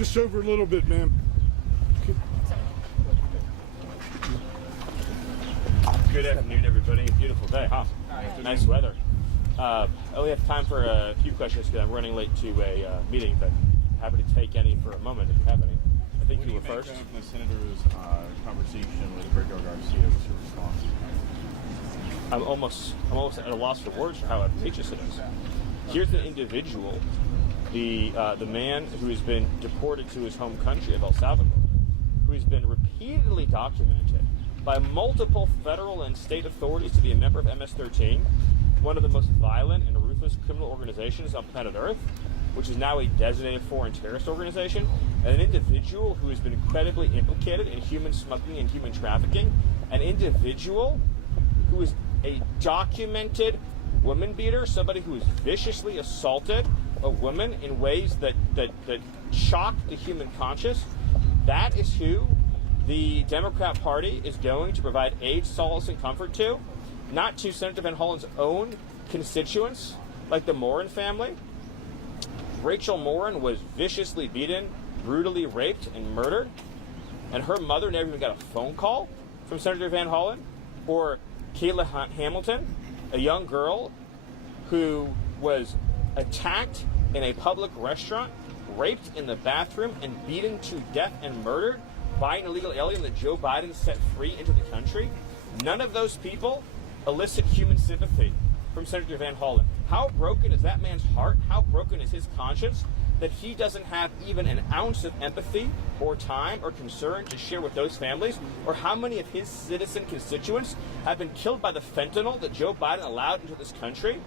Just over a little bit, ma'am. Good afternoon, everybody. Beautiful day, huh? Nice weather. I only have time for a few questions because I'm running late to a meeting, but happy to take any for a moment if you have any. I think you were first. The senator's conversation with Rico Garcia. What's your response? I'm almost at a loss for words for how outrageous it is. Here's an individual, the man who has been deported to his home country of El Salvador, who has been repeatedly documented by multiple federal and state authorities to be a member of MS-13, one of the most violent and ruthless criminal organizations on planet Earth, which is now a designated foreign terrorist organization, and an individual who has been incredibly implicated in human smuggling and human trafficking, an individual who is a documented woman beater, somebody who has viciously assaulted a woman in ways that shock the human conscience. That is who the Democrat Party is going to provide aid, solace, and comfort to, not to Senator Van Hollen's own constituents, like the Morin family. Rachel Morin was viciously beaten, brutally raped, and murdered, and her mother never even got a phone call from Senator Van Hollen. Or Kayla Hamilton, a young girl who was attacked in a public restaurant, raped in the bathroom, and beaten to death and murdered by an illegal alien that Joe Biden set free into the country. None of those people elicit human sympathy from Senator Van Hollen. How broken is that man's heart? How broken is his conscience that he doesn't have even an ounce of empathy or time or concern to share with those families? Or how many of his citizen constituents have been killed by the fentanyl that Joe Biden allowed into this country,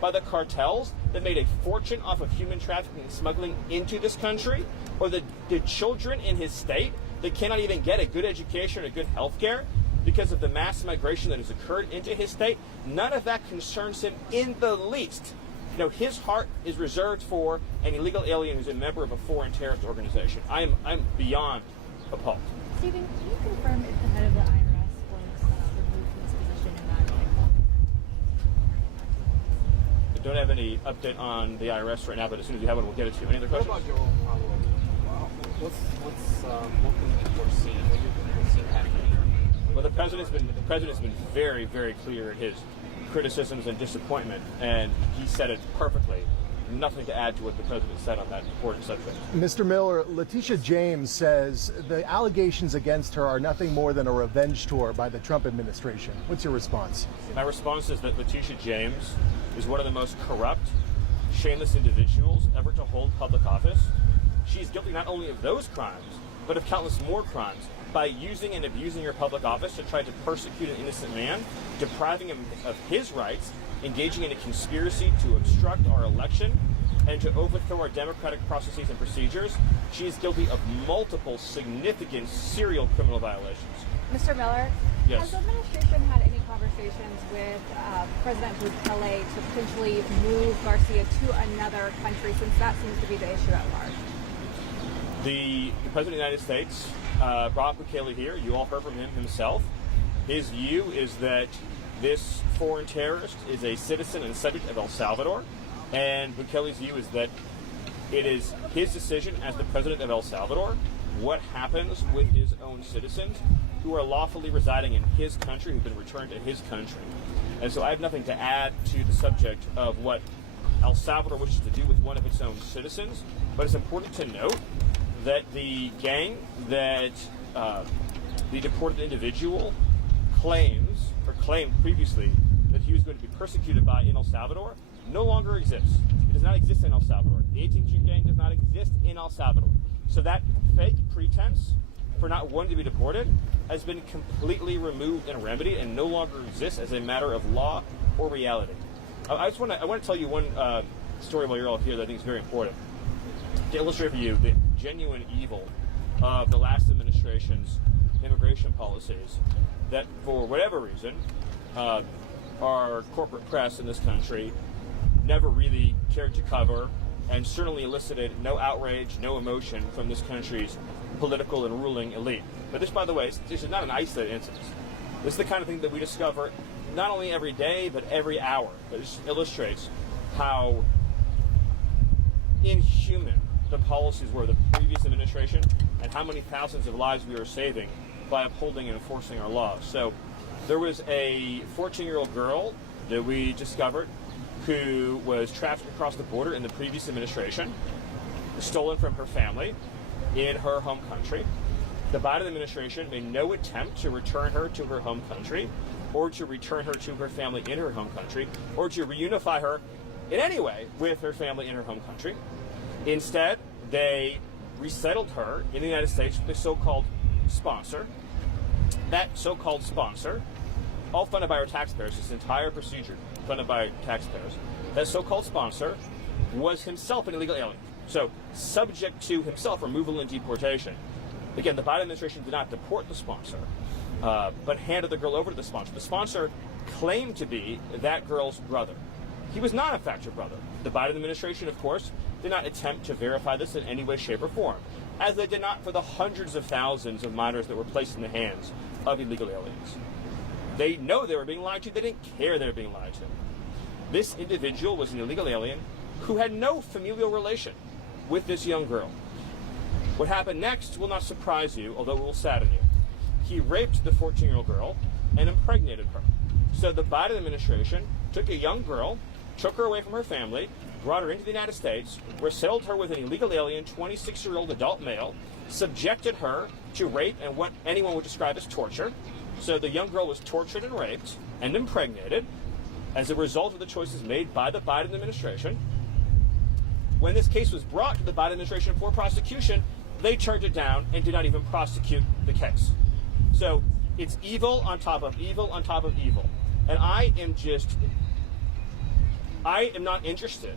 by the cartels that made a fortune off of human trafficking and smuggling into this country, or the children in his state that cannot even get a good education or good health care because of the mass migration that has occurred into his state? None of that concerns him in the least. You know, his heart is reserved for an illegal alien who's a member of a foreign terrorist organization. I'm beyond appalled. Stephen, can you confirm if the head of the IRS was removed from his position in that? I don't have any update on the IRS right now, but as soon as you have one, we'll get it to you. Any other questions? What about your own follow-up? What can you foresee? What do you foresee happening? Well, the president's been very, very clear in his criticisms and disappointment, and he said it perfectly. Nothing to add to what the president said on that important subject. Mr. Miller, Letitia James says the allegations against her are nothing more than a revenge tour by the Trump administration. What's your response? My response is that Letitia James is one of the most corrupt, shameless individuals ever to hold public office. She's guilty not only of those crimes, but of countless more crimes by using and abusing her public office to try to persecute an innocent man, depriving him of his rights, engaging in a conspiracy to obstruct our election, and to overthrow our democratic processes and procedures. She is guilty of multiple significant serial criminal violations. Mr. Miller, Yes. has the administration had any conversations with President Bukele to potentially move Garcia to another country, since that seems to be the issue at large? The President of the United States brought Bukele here. You all heard from him himself. His view is that this foreign terrorist is a citizen and subject of El Salvador, and Bukele's view is that it is his decision as the president of El Salvador what happens with his own citizens who are lawfully residing in his country, who've been returned to his country. And so I have nothing to add to the subject of what El Salvador wishes to do with one of its own citizens, but it's important to note that the gang that the deported individual claimed previously that he was going to be persecuted by in El Salvador no longer exists. It does not exist in El Salvador. The 18th Street Gang does not exist in El Salvador. So that fake pretense for not wanting to be deported has been completely removed and remedied and no longer exists as a matter of law or reality. I want to tell you one story while you're all here that I think is very important to illustrate for you the genuine evil of the last administration's immigration policies that, for whatever reason, our corporate press in this country never really cared to cover, and certainly elicited no outrage, no emotion from this country's political and ruling elite. But this, by the way, this is not an isolated incident. This is the kind of thing that we discover not only every day, but every hour. It just illustrates how inhuman the policies were of the previous administration and how many thousands of lives we are saving by upholding and enforcing our laws. So there was a 14-year-old girl that we discovered who was trafficked across the border in the previous administration, stolen from her family in her home country. The Biden administration made no attempt to return her to her home country or to return her to her family in her home country or to reunify her in any way with her family in her home country. Instead, they resettled her in the United States with a so-called sponsor. That so-called sponsor, all funded by our taxpayers, this entire procedure funded by taxpayers, that so-called sponsor was himself an illegal alien. So subject to himself removal and deportation. Again, the Biden administration did not deport the sponsor, but handed the girl over to the sponsor. The sponsor claimed to be that girl's brother. He was not, in fact, her brother. The Biden administration, of course, did not attempt to verify this in any way, shape, or form, as they did not for the hundreds of thousands of minors that were placed in the hands of illegal aliens. They know they were being lied to. They didn't care they were being lied to. This individual was an illegal alien who had no familial relation with this young girl. What happened next will not surprise you, although it will sadden you. He raped the 14-year-old girl and impregnated her. So the Biden administration took a young girl, took her away from her family, brought her into the United States, resettled her with an illegal alien, 26-year-old adult male, subjected her to rape and what anyone would describe as torture. So the young girl was tortured and raped and impregnated as a result of the choices made by the Biden administration. When this case was brought to the Biden administration for prosecution, they turned it down and did not even prosecute the case. So it's evil on top of evil on top of evil. And I am not interested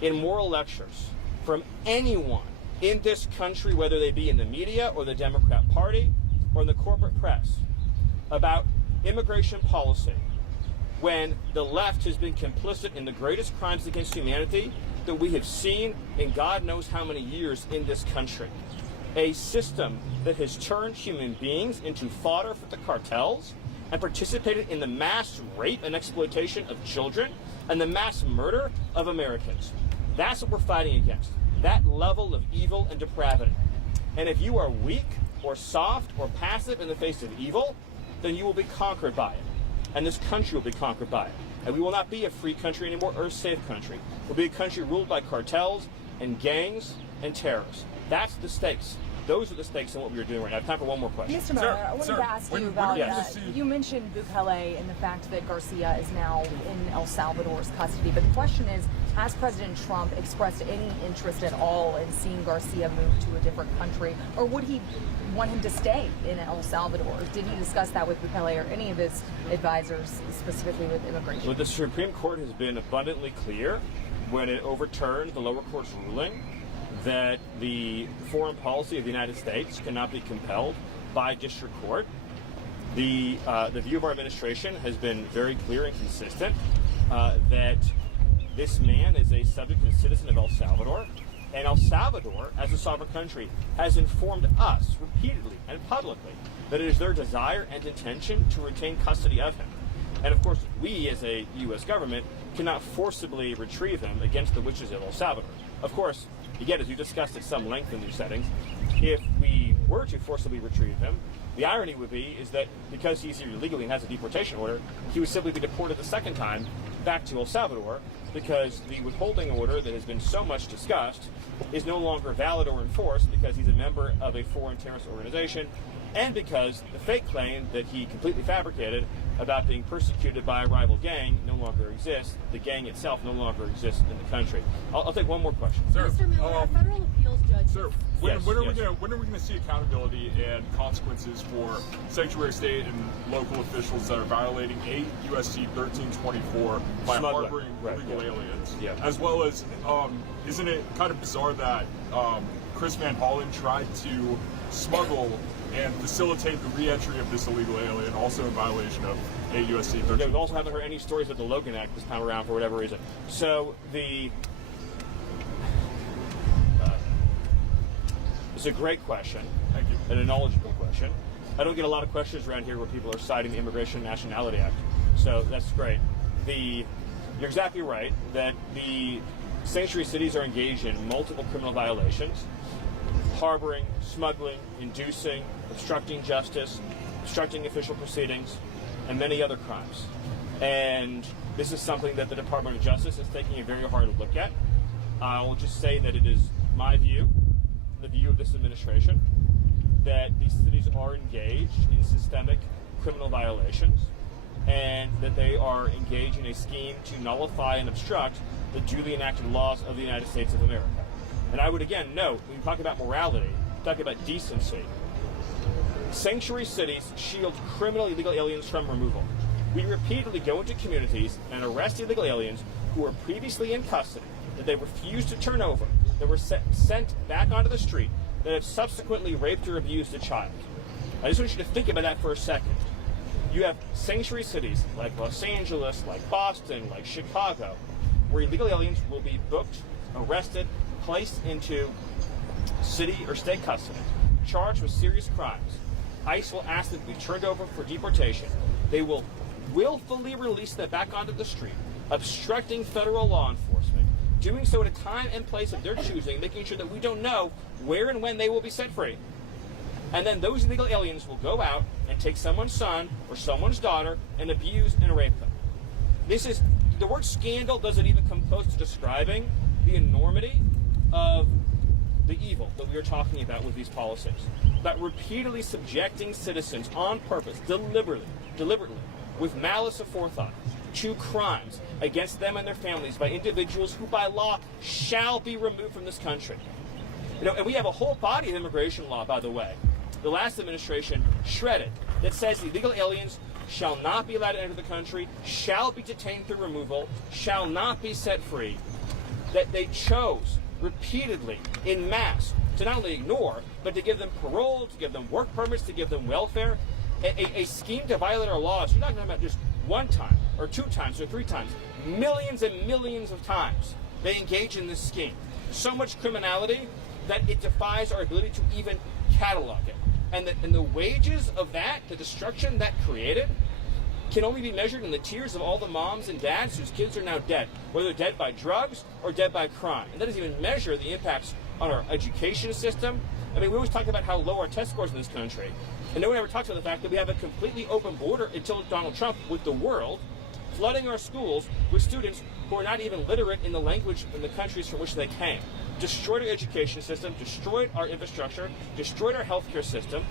in moral lectures from anyone in this country, whether they be in the media or the Democrat Party or in the corporate press, about immigration policy when the left has been complicit in the greatest crimes against humanity that we have seen in God knows how many years in this country. A system that has turned human beings into fodder for the cartels and participated in the mass rape and exploitation of children and the mass murder of Americans. That's what we're fighting against, that level of evil and depravity. And if you are weak or soft or passive in the face of evil, then you will be conquered by it. And this country will be conquered by it. And we will not be a free country anymore or a safe country. We'll be a country ruled by cartels and gangs and terrorists. That's the stakes. Those are the stakes in what we are doing right now. I have time for one more question. Mr. Miller, I wanted to ask you about you mentioned Bukele and the fact that Garcia is now in El Salvador's custody. But the question is, has President Trump expressed any interest at all in seeing Garcia move to a different country? Or would he want him to stay in El Salvador? Did he discuss that with Bukele or any of his advisors, specifically with immigration? Well, the Supreme Court has been abundantly clear when it overturned the lower court's ruling that the foreign policy of the United States cannot be compelled by district court. The view of our administration has been very clear and consistent that this man is a subject and citizen of El Salvador, and El Salvador, as a sovereign country, has informed us repeatedly and publicly that it is their desire and intention to retain custody of him. And of course, we as a U.S. government cannot forcibly retrieve him against the wishes of El Salvador. Of course, again, as we discussed at some length in these settings, if we were to forcibly retrieve him, the irony would be is that because he's here illegally and has a deportation order, he would simply be deported the second time back to El Salvador because the withholding order that has been so much discussed is no longer valid or enforced because he's a member of a foreign terrorist organization and because the fake claim that he completely fabricated about being persecuted by a rival gang no longer exists. The gang itself no longer exists in the country. I'll take one more question. Sir, Mr. Miller, a federal appeals judge. Sir, when are we going to see accountability and consequences for sanctuary state and local officials that are violating 8 USC 1324 by harboring illegal aliens? Yeah. As well as, isn't it kind of bizarre that Chris Van Hollen tried to smuggle and facilitate the re-entry of this illegal alien, also in violation of 8 USC 13. Yeah, we also haven't heard any stories of the Logan Act this time around for whatever reason. So it's a great question. Thank you. And a knowledgeable question. I don't get a lot of questions around here where people are citing the Immigration and Nationality Act. So that's great. You're exactly right that the sanctuary cities are engaged in multiple criminal violations: harboring, smuggling, inducing, obstructing justice, obstructing official proceedings, and many other crimes. And this is something that the Department of Justice is taking a very hard look at. I will just say that it is my view, the view of this administration, that these cities are engaged in systemic criminal violations, and that they are engaged in a scheme to nullify and obstruct the duly enacted laws of the United States of America. And I would again note, when you talk about morality, talk about decency, sanctuary cities shield criminal illegal aliens from removal. We repeatedly go into communities and arrest illegal aliens who were previously in custody, that they refused to turn over, that were sent back onto the street, that have subsequently raped or abused a child. I just want you to think about that for a second. You have sanctuary cities like Los Angeles, like Boston, like Chicago, where illegal aliens will be booked, arrested, placed into city or state custody, charged with serious crimes. ICE will ask them to be turned over for deportation. They will willfully release them back onto the street, obstructing federal law enforcement, doing so at a time and place of their choosing, making sure that we don't know where and when they will be set free. And then those illegal aliens will go out and take someone's son or someone's daughter and abuse and rape them. This is, the word scandal doesn't even come close to describing the enormity of the evil that we are talking about with these policies. About repeatedly subjecting citizens on purpose, deliberately, with malice aforethought, to crimes against them and their families by individuals who by law shall be removed from this country. You know, and we have a whole body of immigration law, by the way, the last administration shredded, that says illegal aliens shall not be allowed to enter the country, shall be detained through removal, shall not be set free, that they chose repeatedly in mass to not only ignore, but to give them parole, to give them work permits, to give them welfare, a scheme to violate our laws. You're not talking about just one time or two times or three times, millions and millions of times they engage in this scheme. So much criminality that it defies our ability to even catalog it. And the wages of that, the destruction that created, can only be measured in the tears of all the moms and dads whose kids are now dead, whether they're dead by drugs or dead by crime. And that doesn't even measure the impacts on our education system. I mean, we always talk about how low our test scores in this country, and no one ever talks about the fact that we have a completely open border until Donald Trump with the world, flooding our schools with students who are not even literate in the language in the countries from which they came. Destroyed our education system, destroyed our infrastructure, destroyed our healthcare system.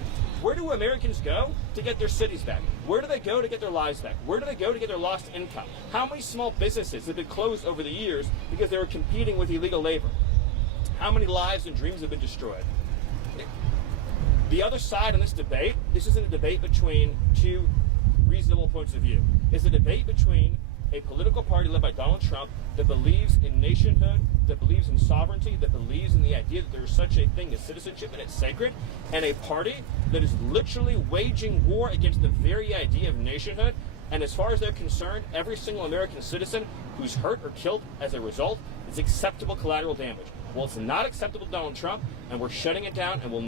Where do Americans go to get their cities back? Where do they go to get their lives back? Where do they go to get their lost income? How many small businesses have been closed over the years because they were competing with illegal labor? How many lives and dreams have been destroyed? The other side on this debate, this isn't a debate between two reasonable points of view. It's a debate between a political party led by Donald Trump that believes in nationhood, that believes in sovereignty, that believes in the idea that there is such a thing as citizenship and it's sacred, and a party that is literally waging war against the very idea of nationhood. And as far as they're concerned, every single American citizen who's hurt or killed as a result is acceptable collateral damage. Well, it's not acceptable to Donald Trump, and we're shutting it down, and we'll